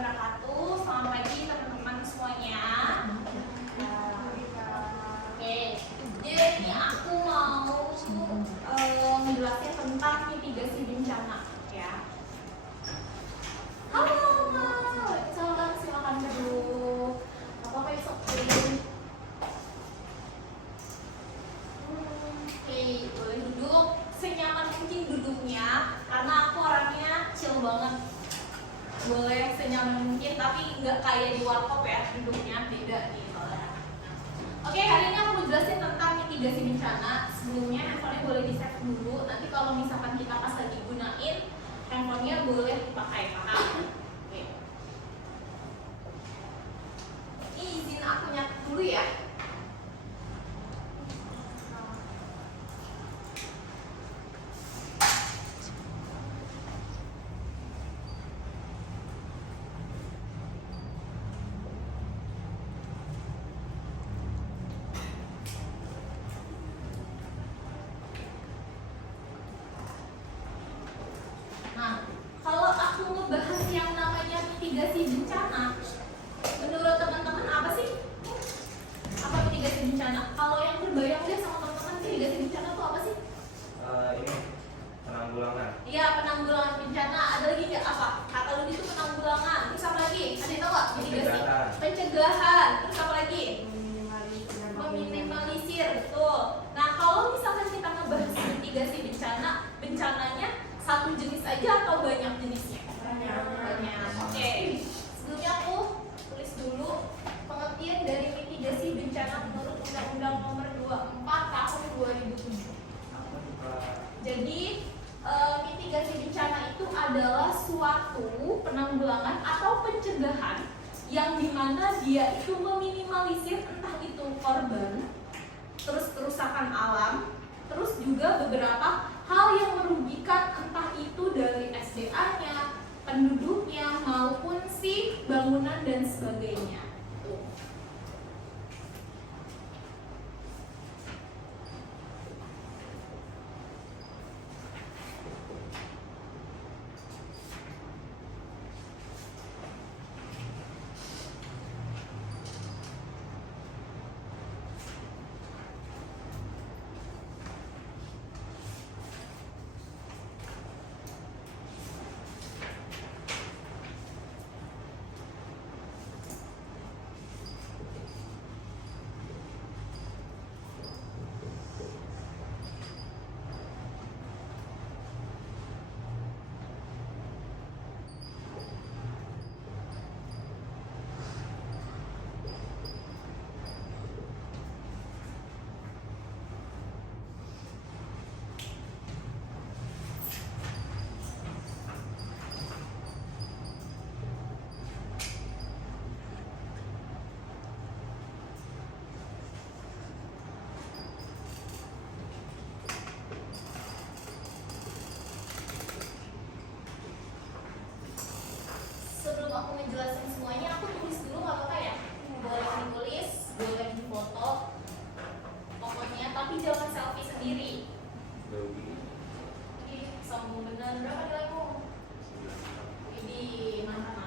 wabarakatuh. Selamat pagi teman-teman semuanya. Oke, jadi aku mau menjelaskan tentang mitigasi bencana ya. Halo, silakan duduk. Apa besok Oke, boleh duduk senyaman mungkin duduknya karena aku orangnya chill banget. Boleh senyaman mungkin tapi nggak kayak di warkop ya, duduknya beda nih soalnya. Oke, hari ini aku mau jelasin tentang mitigasi bencana. Sebelumnya handphonenya boleh di save dulu. Nanti kalau misalkan kita pas lagi gunain handphonenya boleh dipakai, paham? Oke. Ini izin aku nyatet dulu ya. Nah, kalau aku ngebahas yang namanya mitigasi bencana, menurut teman-teman apa sih? Apa mitigasi bencana? Kalau yang terbayang deh sama teman-teman, mitigasi bencana itu apa sih? Ini penanggulangan. Iya, penanggulangan bencana. Ada lagi nggak apa? Kata lu itu penanggulangan. Terus apa lagi? Ada yang tahu nggak? Mitigasi. Pencegahan. Terus apa lagi? Meminimalisir. Betul. Nah, kalau misalkan kita ngebahas mitigasi bencana, bencananya satu jenis aja atau banyak jenisnya? Banyak. Oke. Sebelumnya aku tulis dulu pengertian dari mitigasi bencana menurut Undang-Undang Nomor 24 Tahun 2007. Jadi mitigasi bencana itu adalah suatu penanggulangan atau pencegahan yang dimana dia itu meminimalisir entah itu korban, terus kerusakan alam, terus juga beberapa hal yang merugikan entah itu dari SDA-nya, penduduknya maupun si bangunan dan sebagainya. Sebelum aku ngejelasin semuanya, aku tulis dulu nggak apa-apa ya? Boleh ditulis, boleh difoto, pokoknya, tapi jangan selfie sendiri. Ih, sombong bener. Berapa nilaimu? Ini mantap.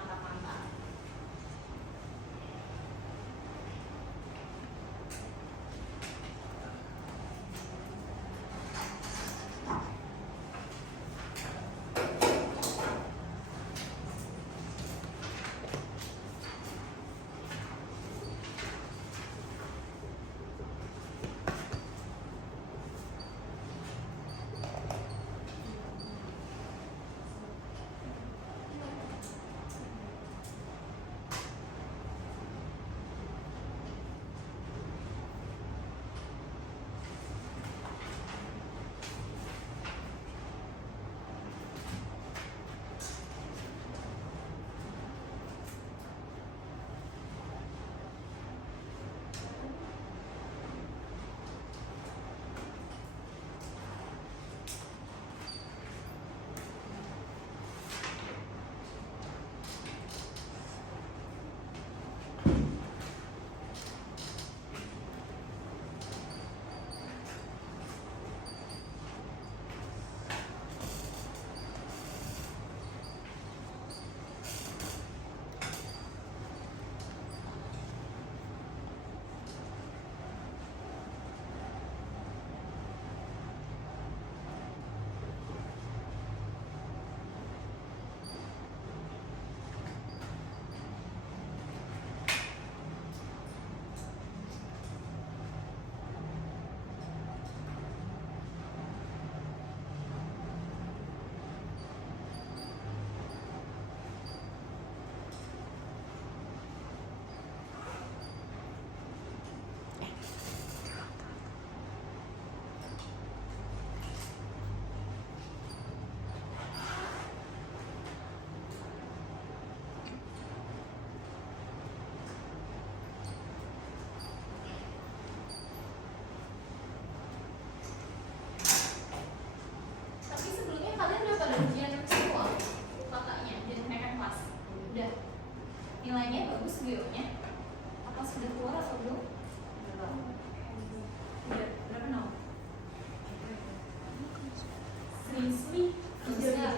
bagusnya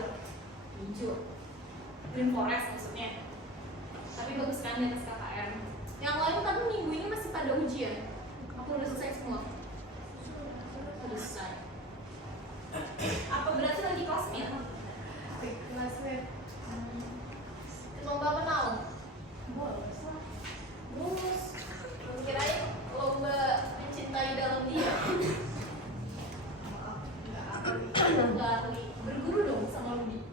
hijau. Green Forest maksudnya. Tapi bagus kan di atas KKN. Yang lain tapi minggu ini masih pada ujian. Aku udah selesai semua. Udah selesai. Apa berarti lagi classmate? Classmate. Lomba menau? Bolos. Kirain lomba mencintai dalam dia. Lomba ahli. Berguru dong sama Rudi.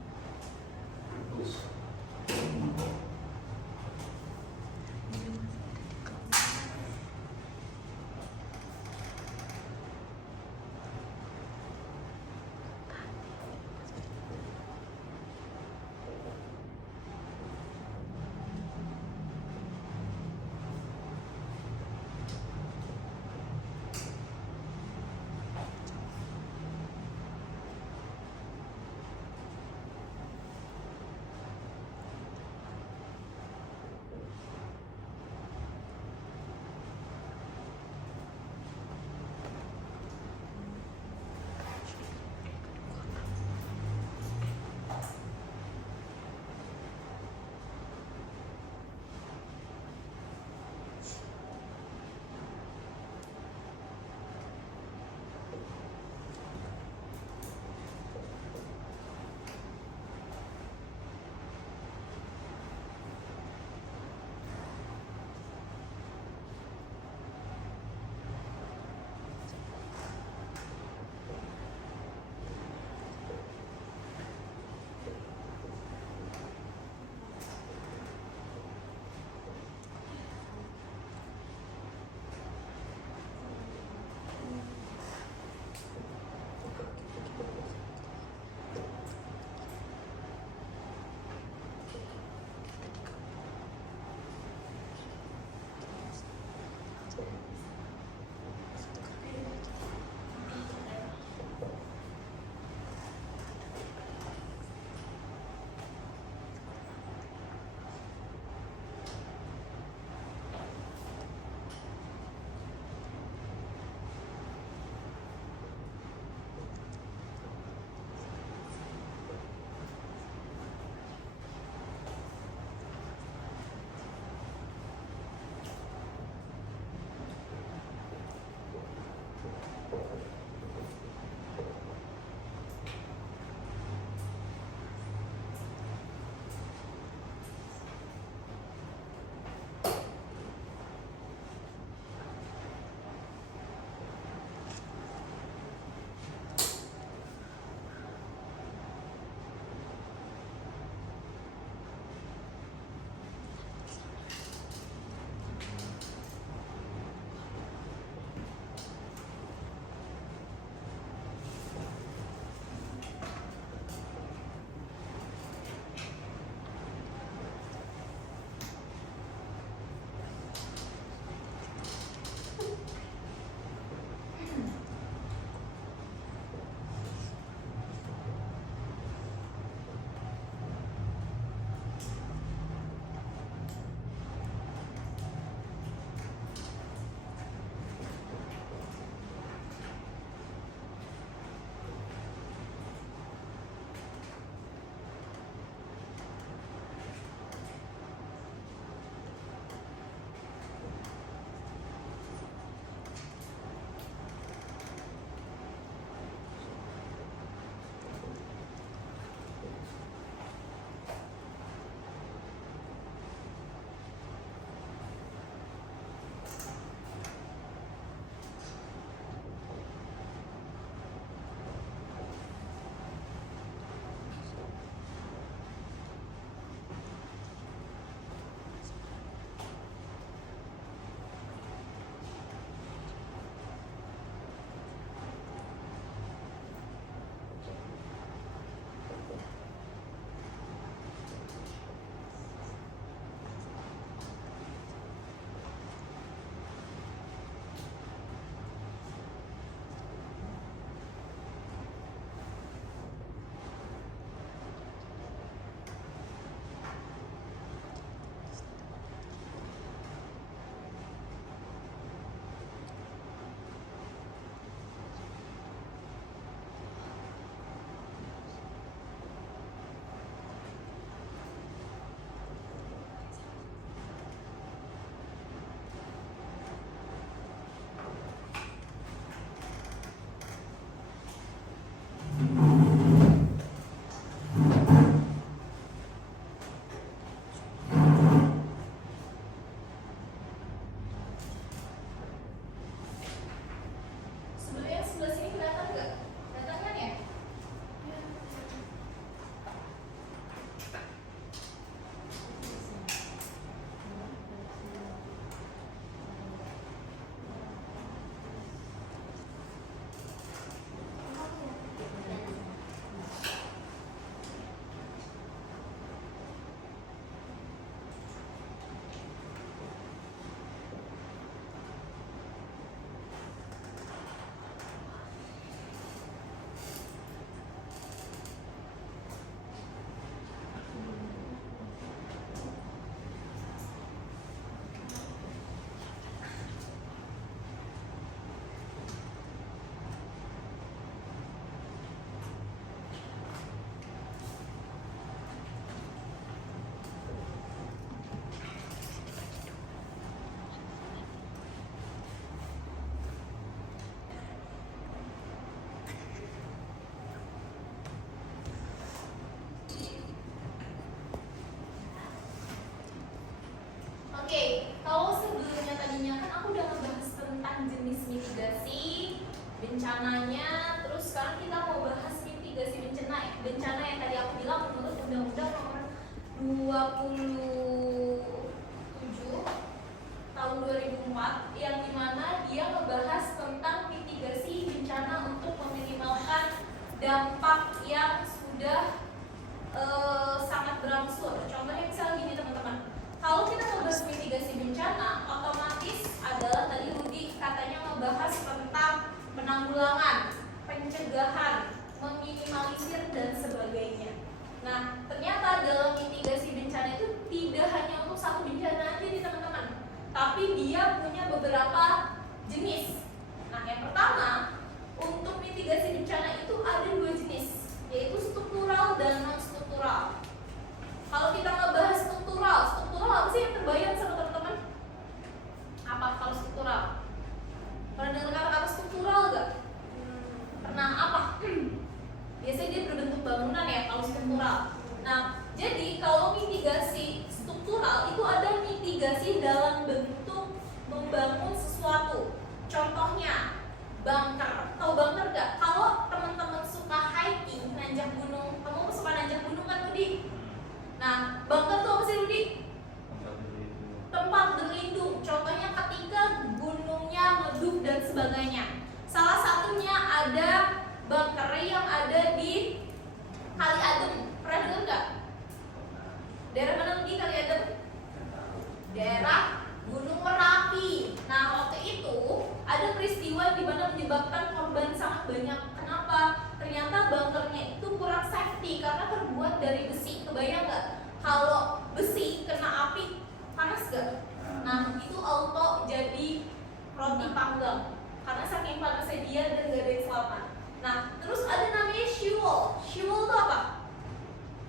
tahun 2004 yang dimana dia ngebahas tentang mitigasi bencana untuk meminimalkan dampak yang sudah sangat berangsur. Contohnya misalnya gini teman-teman, kalau kita ngebahas mitigasi bencana, otomatis adalah tadi Rudi katanya ngebahas tentang penanggulangan, pencegahan, meminimalisir dan sebagainya. Nah, ternyata dalam mitigasi bencana itu tidak hanya untuk satu bencana aja nih teman-teman, tapi dia punya beberapa jenis. Nah, yang pertama, untuk mitigasi bencana itu ada dua jenis, yaitu struktural dan non struktural. Kalau kita ngebahas struktural apa sih yang terbayang sama teman-teman? Apa kalau struktural? Pernah dengar kata-kata struktural gak? Pernah apa? Biasanya dia berbentuk bangunan ya kalau struktural. Nah, jadi kalau mitigasi struktural itu ada mitigasi dalam bentuk membangun sesuatu. Contohnya bunker. Tahu bunker gak? Kalau teman-teman suka hiking, nanjak gunung, kamu suka nanjak gunung kan Rudi? Nah, bunker tuh apa sih Rudi? Tempat berlindung. Contohnya ketika gunungnya meletus dan sebagainya. Salah satunya ada bunker yang ada di Kali Adem. Pernah dengar nggak? Daerah mana di Kali Adem? Daerah Gunung Merapi. Nah, waktu itu ada peristiwa di mana menyebabkan korban sangat banyak. Kenapa? Ternyata bunkernya itu kurang safety karena terbuat dari besi. Kebayang nggak? Kalau besi kena api, panas gak? Nah, itu auto jadi roti panggang karena saking panasnya dia dan gak ada yang selamat. Nah, terus ada namanya shewall. Shewall itu apa?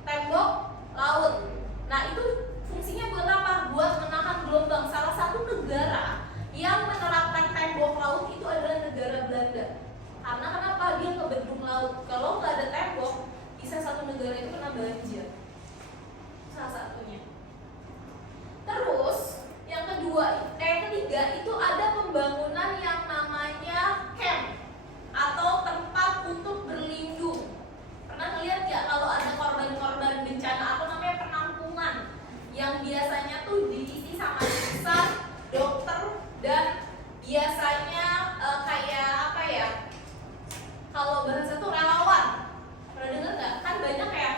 Tembok laut. Nah, itu fungsinya buat apa? Buat menahan gelombang. Salah satu negara yang menerapkan tembok laut itu adalah negara Belanda. Karena kenapa? Dia ngebendung laut. Kalau nggak ada tembok, bisa satu negara itu kena banjir. Salah satunya. Terus yang ketiga itu ada pembangunan yang namanya camp atau tempat untuk berlindung. Pernah ngeliat ya kalau ada korban-korban bencana atau namanya penampungan yang biasanya tuh diisi sama insan, dokter dan biasanya kayak apa ya? Kalau bahasa tuh relawan. Pernah dengar nggak? Kan banyak ya.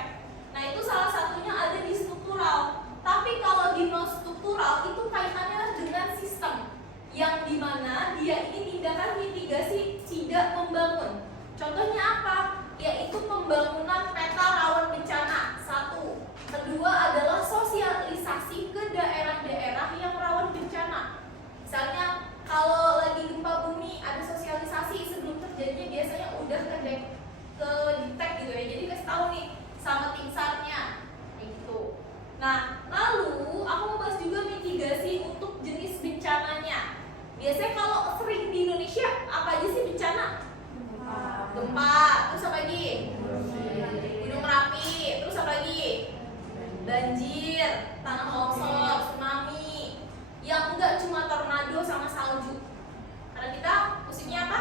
Nah, itu salah satunya ada di struktural. Tapi kalau di non struktural itu kaitannya dengan sistem yang dimana dia ini tindakan mitigasi tidak membangun. Contohnya apa? Yaitu pembangunan peta rawan bencana. Satu. Kedua adalah sosialisasi ke daerah-daerah yang rawan bencana. Misalnya kalau lagi gempa bumi ada sosialisasi sebelum terjadinya biasanya udah ke detect gitu ya. Jadi kasih tahu nih sama tim SAR-nya gitu. Nah, lalu aku mau bahas juga mitigasi untuk jenis bencananya. Biasanya kalau sering di Indonesia apa aja sih bencana? Gempa, terus apa lagi? Gunung Merapi, terus apa lagi? Banjir, tanah longsor, tsunami. Yang enggak cuma tornado sama salju. Karena kita musimnya apa?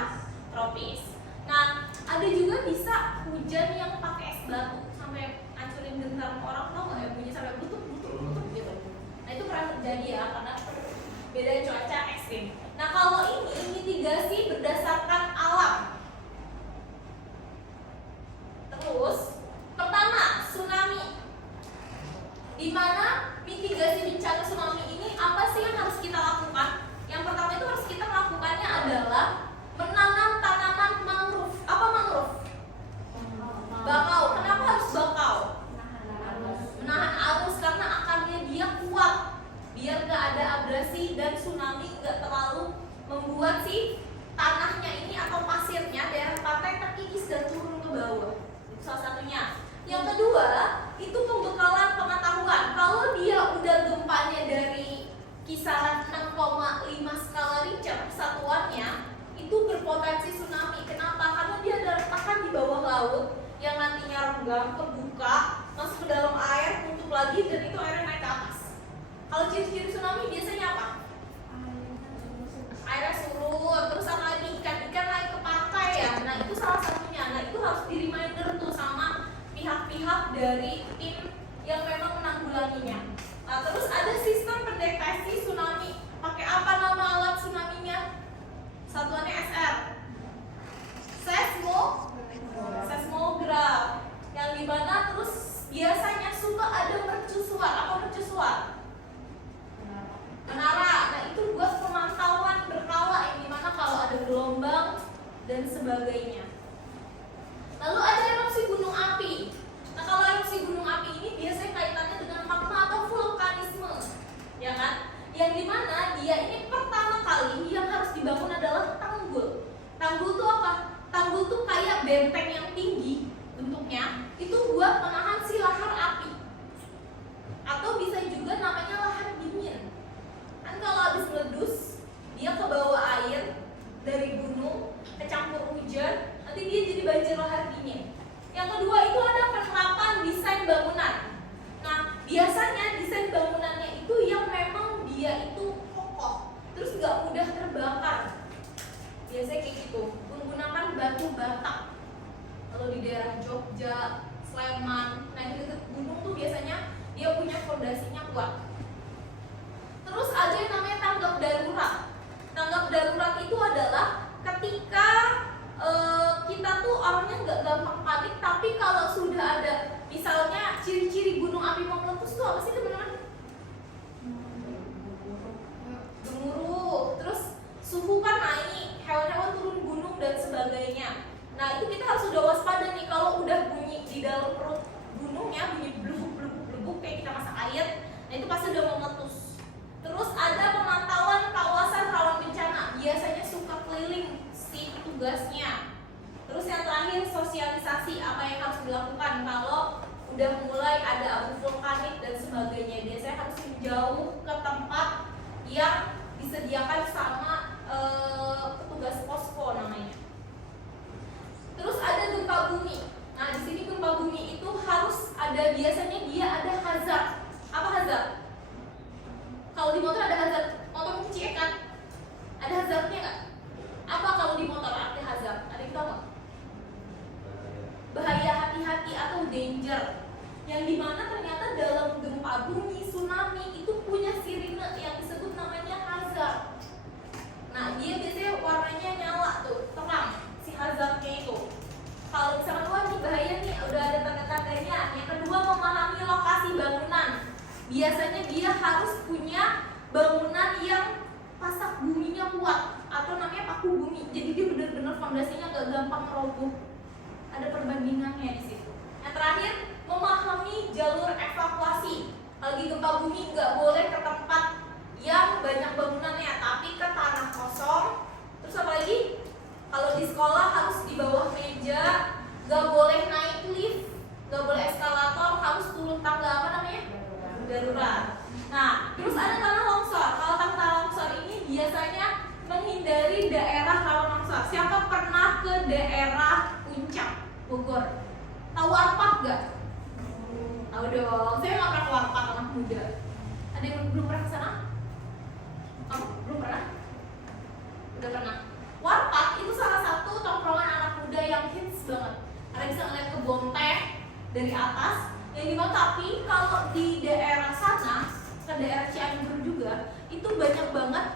Tropis. Nah, ada juga bisa hujan yang pakai es batu sampai hancurin gentar orang, tau nggak ya, bunyi sampai blutuk gitu. Nah, itu pernah terjadi ya karena beda cuaca ekstrim. Nah, kalau ini mitigasi berdasarkan alam. Terus pertama, tsunami. Di mana mitigasi bencana tsunami ini apa sih yang harus kita lakukan? Yang pertama itu harus kita lakukannya adalah menanam tanaman mangrove. Apa mangrove? Bakau. Kenapa harus bakau? Menahan arus karena akarnya dia kuat, biar gak ada abrasi dan tsunami gak terlalu membuat si tanahnya ini atau pasirnya daerah pantai terkikis dan turun ke bawah. Itu salah satunya. Yang kedua itu pembekalan pengetahuan. Kalau dia udah gempanya dari kisaran 6,5 skala Richter satuannya, itu berpotensi tsunami. Kenapa? Karena dia ada retakan di bawah laut yang nantinya renggang, terbuka, masuk ke dalam air, tutup lagi, dan itu airnya naik ke atas. Kalau ciri-ciri tsunami biasanya apa? Airnya surut, terus apa lagi? Ikan-ikan naik ke pantai ya. Nah, itu salah satunya. Nah, itu harus di reminder tuh sama pihak-pihak dari tim yang memang menanggulanginya. Nah, terus ada sistem pendeteksi tsunami. Pakai apa nama alat tsunami-nya? Satuannya SR. Seismograf. Yang dimana terus biasanya suka ada mercusuar. Apa mercusuar? Menara. Nah, itu buat pemantauan berkala yang dimana kalau ada gelombang dan sebagainya. Lalu ada erupsi gunung api. Nah, kalau erupsi gunung api ini biasanya kaitannya dengan magma atau vulkanisme, ya kan? Yang dimana dia ini pertama kali yang harus dibangun adalah tanggul. Tanggul itu apa? Tanggul itu kayak benteng yang tinggi bentuknya, itu buat menahan si lahar api. Atau bisa juga namanya lahar dingin. Kan kalau habis meletus, dia ke bawah air dari gunung, kecampur hujan, nanti dia jadi banjir lahar dingin. Yang kedua itu ada penerapan desain bangunan. Nah, biasanya desain bangunannya itu yang memang dia itu kokoh, terus gak mudah terbakar. Biasanya kayak gitu, menggunakan batu bata. Kalau di daerah Jogja, Sleman, nah di dekat gunung tuh biasanya dia punya fondasinya kuat. Terus ada yang namanya tanggap darurat. Tanggap darurat itu adalah ketika kita tuh orangnya nggak gampang panik, tapi kalau sudah ada misalnya ciri-ciri gunung api mau meletus tuh apa sih teman-teman? Gemuruh, terus suhu kan naik, hewan-hewan turun gunung dan sebagainya. Nah, itu kita harus sudah waspada nih kalau udah bunyi di dalam perut gunungnya, bunyi blubuk-blubuk kayak kita masak air, nah itu pasti udah mau meletus. Terus ada pemantauan kawasan rawan bencana, biasanya suka keliling si tugasnya. Terus yang terakhir sosialisasi, apa yang harus dilakukan kalau udah mulai ada abu vulkanik dan sebagainya. Biasanya harus jauh ke tempat yang disediakan sama petugas posko namanya. Terus ada gempa bumi. Nah, di sini gempa bumi itu harus ada, biasanya dia ada hazard. Apa hazard? Kalau di motor ada hazard, motor kunci kan? Ada hazardnya nggak? Apa kalau di motor arti hazard? Ada yang tahu nggak? Bahaya, hati-hati atau danger. Yang dimana ternyata dalam gempa bumi, tsunami itu punya sirine yang disebut namanya hazard. Nah, dia biasanya warnanya nyala tuh, terang si hazardnya itu. Kalau misalkan wah ini bahaya nih, udah ada tanda-tandanya. Yang kedua, memahami lokasi bangunan. Biasanya dia harus punya bangunan yang pasak buminya kuat atau namanya paku bumi. Jadi dia benar-benar fondasinya gak gampang roboh. Ada perbandingannya di situ. Yang terakhir, memahami jalur evakuasi. Lagi gempa bumi nggak boleh ke tempat yang banyak bangunannya, tapi ke tanah kosong. Terus apa lagi? Kalau di sekolah harus di bawah meja, nggak boleh naik lift, nggak boleh eskalator, harus turun tangga apa namanya? Darurat. Nah, terus ada tanah longsor. Kalau tanah longsor ini biasanya menghindari daerah rawan longsor. Siapa pernah ke daerah Puncak, Bogor? Tahu Warpat nggak? Tahu dong. Saya nggak pernah ke Warpat, anak muda. Ada yang belum pernah ke sana? Kamu belum pernah? Udah pernah. Warpat itu salah satu tongkrongan anak muda yang hits banget. Karena bisa ngeliat kebun teh dari atas. Yang dimana tapi kalau di daerah sana, ke daerah Cianjur juga, itu banyak banget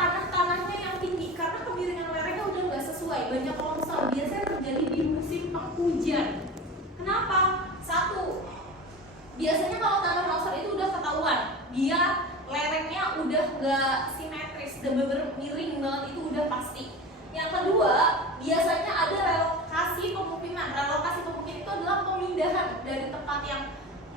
tanah-tanahnya yang tinggi karena kemiringan lerengnya udah nggak sesuai, banyak longsor. Biasanya terjadi di musim penghujan. Kenapa? Satu, biasanya kalau tanah longsor itu udah ketahuan, dia lerengnya udah nggak simetris, udah bener miring banget, itu udah pasti. Yang kedua, biasanya ada relokasi pemukiman. Relokasi pemukiman itu adalah pemindahan dari tempat yang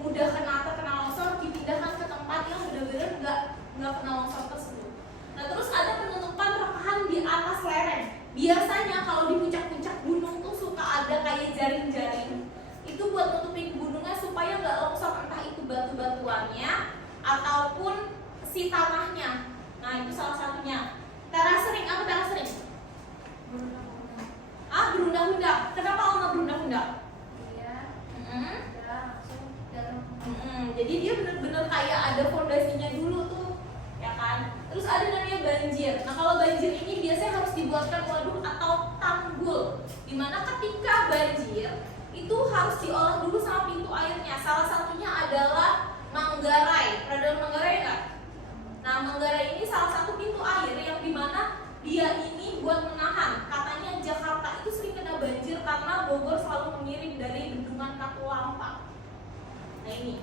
mudah terkena longsor, dipindahkan ke tempat yang benar-benar nggak kena longsor tersebut. Nah, terus ada penutupan rekahan di atas lereng. Biasanya kalau di puncak-puncak gunung tuh suka ada kayak jaring-jaring. Itu buat nutupin gunungnya supaya nggak longsor, entah itu batu-batuannya ataupun si tanahnya. Nah, itu salah satunya. Terasering, apa terasering? Berundang-undang. Kenapa nggak berundang-undang? Iya. Jadi dia benar-benar kayak ada fondasinya dulu tuh, ya kan? Terus ada namanya banjir. Nah, kalau banjir ini biasanya harus dibuatkan waduk atau tanggul, dimana ketika banjir itu harus diolah dulu sama pintu airnya. Salah ini.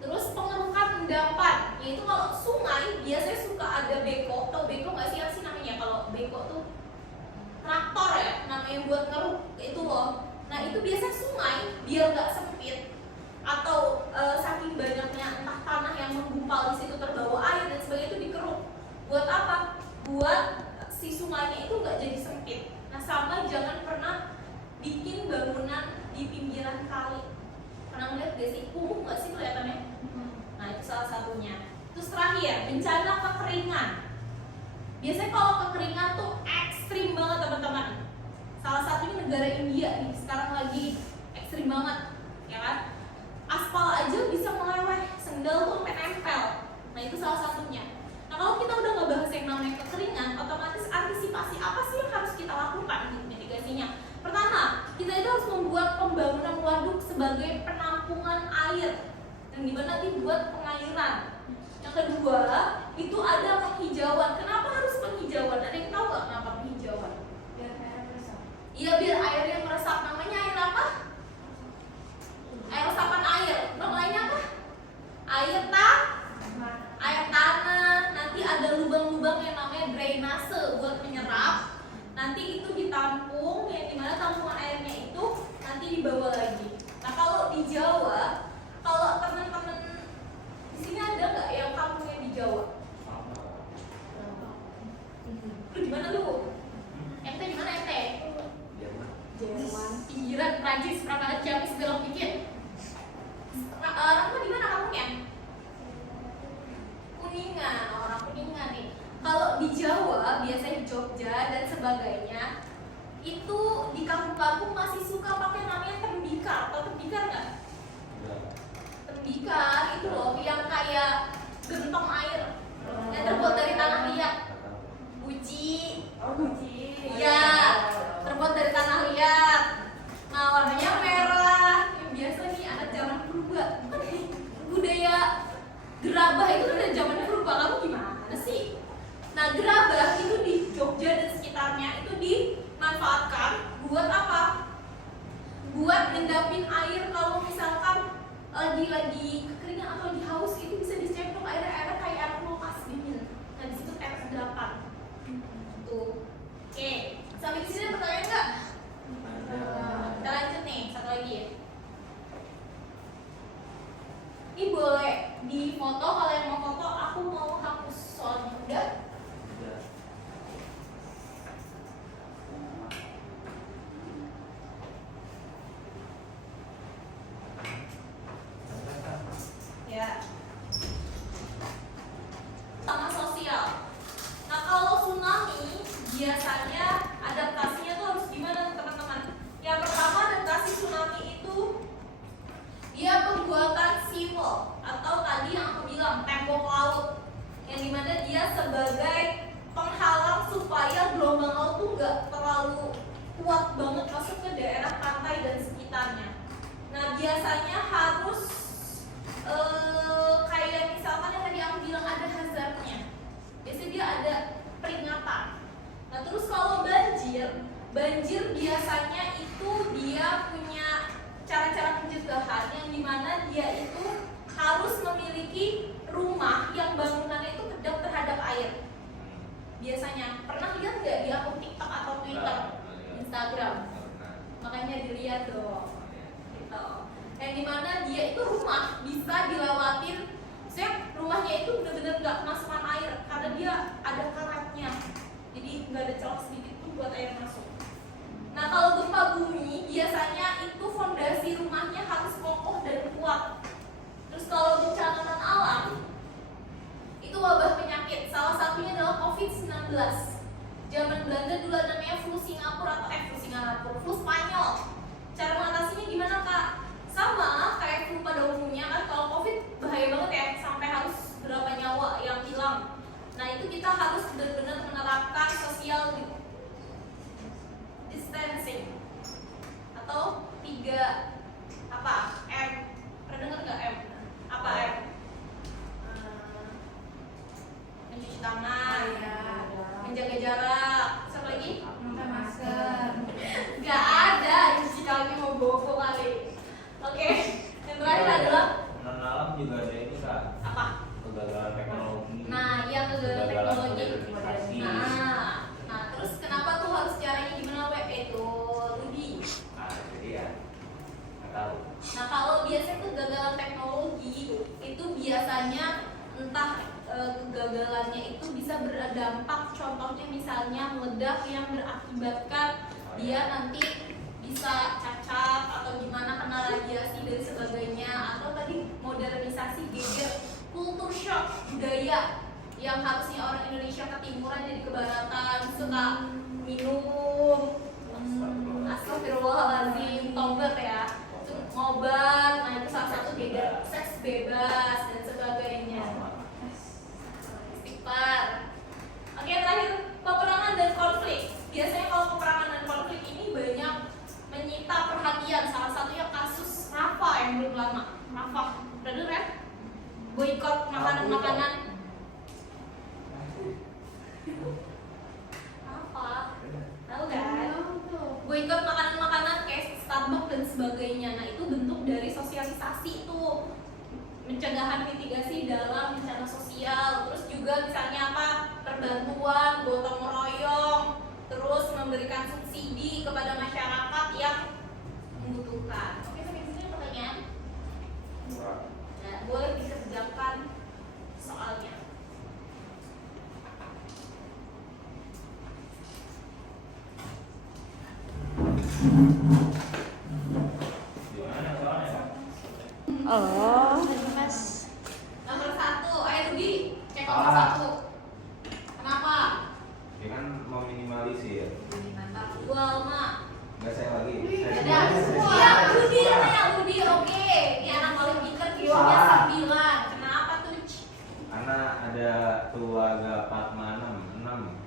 Terus pengerukan endapan, yaitu kalau sungai biasanya suka ada beko. Tahu beko nggak sih? Apa sih namanya? Kalau beko tuh traktor ya, namanya buat ngeruk itu loh. Nah itu biasanya sungai biar nggak sempit atau saking banyaknya entah tanah yang menggumpal di situ terbawa air dan sebagainya itu dikeruk. Buat apa? Buat si sungainya itu nggak jadi sempit. Nah sama jangan pernah bikin bangunan di pinggiran kali. Pernah melihat gak sih? Kumuh nggak sih kelihatannya? Nah itu salah satunya. Terus terakhir, bencana kekeringan. Biasanya kalau kekeringan tuh ekstrim banget teman-teman. Salah satunya negara India nih, sekarang lagi ekstrim banget, ya kan? Aspal aja bisa meleleh, sendal tuh sampai nempel. Nah itu salah satunya. Nah kalau kita udah ngebahas yang namanya kekeringan, otomatis antisipasi apa sih yang harus kita lakukan untuk mitigasinya? Pertama, kita itu harus membuat pembangunan waduk sebagai penampungan air dan dimana dibuat pengairan. Yang kedua, itu ada penghijauan. Kenapa harus penghijauan? Ada yang tahu nggak kenapa penghijauan? Biar air meresap. Iya, biar airnya meresap. Namanya air apa? Air resapan air. Namanya apa? Air tanah. Nanti ada lubang-lubang yang namanya drainase buat menyerap. Nanti itu ditampung, yang dimana tampungan airnya itu nanti dibawa lagi. Nah kalau di Jawa, kalau teman-teman di sini ada nggak yang kampungnya di Jawa? Lu di mana lu? Ente di mana ente? Jerman. Pinggiran Prancis, berapa jam sebelum dikit? Kamu di mana kampungnya? Kuningan, orang Kuningan nih. Kalau di Jawa, biasanya Jogja dan sebagainya, itu di kampung-kampung masih suka pakai namanya tembikar. Atau tembikar nggak? Tembikar itu loh, yang kayak gentong air yang terbuat dari tanah liat. Uji. Oh, guci. Iya, terbuat dari tanah liat. Nah warnanya merah. Yang biasa nih anak zaman purba. Budaya gerabah itu udah zaman purba. Kamu gimana sih? Nah gerabah itu di Jogja dan sekitarnya itu dimanfaatkan buat apa? Buat ngendapin air kalau misalkan lagi kekeringan atau lagi haus itu bisa dicemplung air kayak air kulkas dingin. Nah di situ tetes endapan. Tuh. Oke, sampai di sini ada pertanyaan nggak? Kita lanjut nih, satu lagi ya. Ini boleh di foto, kalau yang mau foto aku mau hapus soalnya udah. Ya. Sama sosial. Nah kalau tsunami biasanya adaptasinya tuh harus gimana teman-teman? Yang pertama adaptasi tsunami itu dia pembuatan seawall atau tadi yang aku bilang tembok laut, yang dimana dia sebagai penghalang supaya gelombang laut tuh nggak terlalu kuat banget masuk ke daerah pantai dan sekitarnya. Nah biasanya harus kayak misalkan yang tadi aku bilang ada hazardnya. Biasanya dia ada peringatan. Nah terus kalau banjir biasanya itu dia punya cara-cara pencegahan yang dimana dia itu harus memiliki rumah yang bangunannya itu kedap terhadap air. Biasanya pernah lihat nggak di akun TikTok atau Twitter, Instagram? Makanya dilihat dong. Gitu. Yang dimana dia itu rumah bisa dilewatin, rumahnya itu benar-benar nggak kemasukan air karena dia ada karetnya, jadi nggak ada celah sedikit pun buat air masuk. Nah kalau gempa bumi biasanya itu fondasi rumahnya harus kokoh dan kuat. Terus kalau bencana non alam itu wabah penyakit, salah satunya adalah COVID-19. Zaman Belanda dulu namanya flu Singapura atau flu Spanyol. Cara mengatasinya gimana kak? Sama kayak flu pada umumnya kan, kalau COVID bahaya banget ya, sampai harus berapa nyawa yang hilang. Nah itu kita harus benar-benar menerapkan social distancing atau 3 Nah kalau biasanya kegagalan teknologi itu biasanya entah kegagalannya itu bisa berdampak, contohnya misalnya meledak yang berakibatkan dia nanti bisa cacat atau gimana kena radiasi dan sebagainya, atau tadi modernisasi geger, kultur shock budaya yang harusnya orang Indonesia ketimuran jadi ke baratan, suka minum astagfirullahaladzim, tobat ya, ngobat, nah itu salah satu geger, seks bebas dan sebagainya. Istighfar. Oke, terakhir peperangan dan konflik. Biasanya kalau peperangan dan konflik ini banyak menyita perhatian. Salah satunya kasus Rafah yang belum lama. Rafah, udah dengar ya? Boikot makanan-makanan. Apa? Tahu kan? Boikot makanan-makanan kayak Starbucks dan sebagainya. Nah itu bentuk dari sosialisasi itu, pencegahan mitigasi dalam bencana sosial. Terus juga misalnya apa? Perbantuan, gotong royong, terus memberikan subsidi kepada masyarakat yang membutuhkan. Oke, sampai sini pertanyaan? Nah, boleh dikerjakan soalnya. Gimana soalnya? Oh, Mas. Nomor 1, ayo Rudi, cek nomor Salah. 1. Kenapa? Ya kan mau minimalisir. Dua Alma. Enggak saya lagi. Ada. Iya, Rudi katanya Rudi. Oke, ini anak paling pintar kilonya Salah. 9. Kenapa tuh? Karena ada keluarga Fatma 6.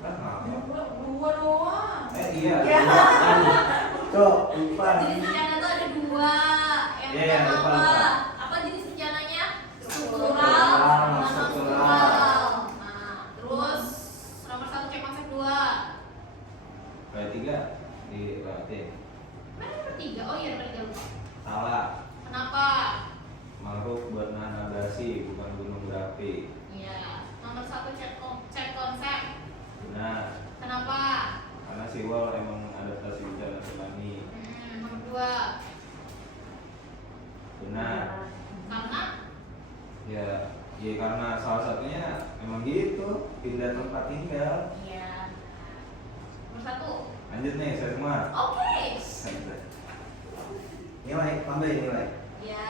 Kenapa? Dua doang. Iya. Ya. Tuh, lupa. Jenis bencana tuh ada 2. Yang Iya, pertama lupa. apa? Apa jenis bencananya? Struktural Struktural, sama struktural. struktural. Nah, terus nomor 1 cek konsep 2. Kayak 3 dilewatin. Mana nomor 3? Oh iya, nomor 3 lupa. Salah. Kenapa? Makhluk buat nahan abrasi, bukan gunung berapi. Iya. Nomor 1 cek konsep. Benar. Kenapa? Karena siwal emang adaptasi bencana tsunami. Nomor 2. Benar. Karena Ya karena salah satunya emang gitu, pindah tempat tinggal. iya. Nomor 1. Lanjut nih, saya semua. Oke. Nilai, tambah nilai. Iya.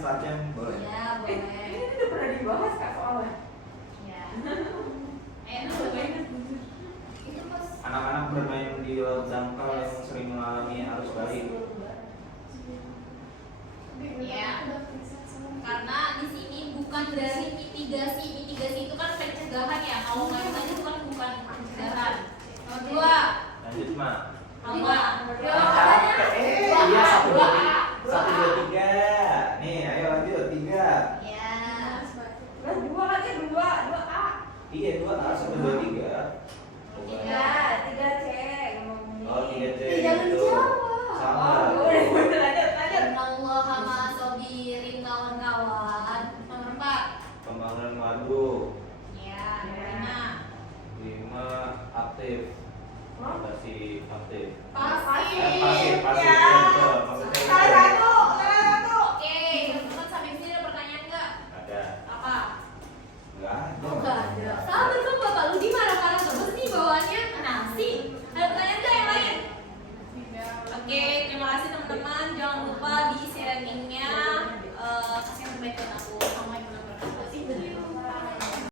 Sarjam, boleh. Iya, boleh. Ini udah pernah dibahas Kak soalnya. Iya. Ayo dulu. Itu pas Anak-anak bermain di laut dangkal yang sering mengalami arus balik. Iya. Karena di sini bukan dari mitigasi. Mitigasi itu kan pencegahan ya. Kalau main tadi bukan pencegahan. Nomor 2. Lanjut, Mak. Nomor 2. Iya, 1, 2, 3. Nih, ayo lanjut, 3. Ya. Udah dua kan ya, dua A. Iya, 2A, 1, 2, 3. Tiga C. Oh, 3C. Jangan itu. dijawab. Sama. Oh, udah lanjut. Innallaha ma'asobirin kawan-kawan. Nomor 4. Pembangunan waduk. Ya, nomor 5 aktif. Adaptasi aktif. 5. Pasif. Pasif, Ya. betul.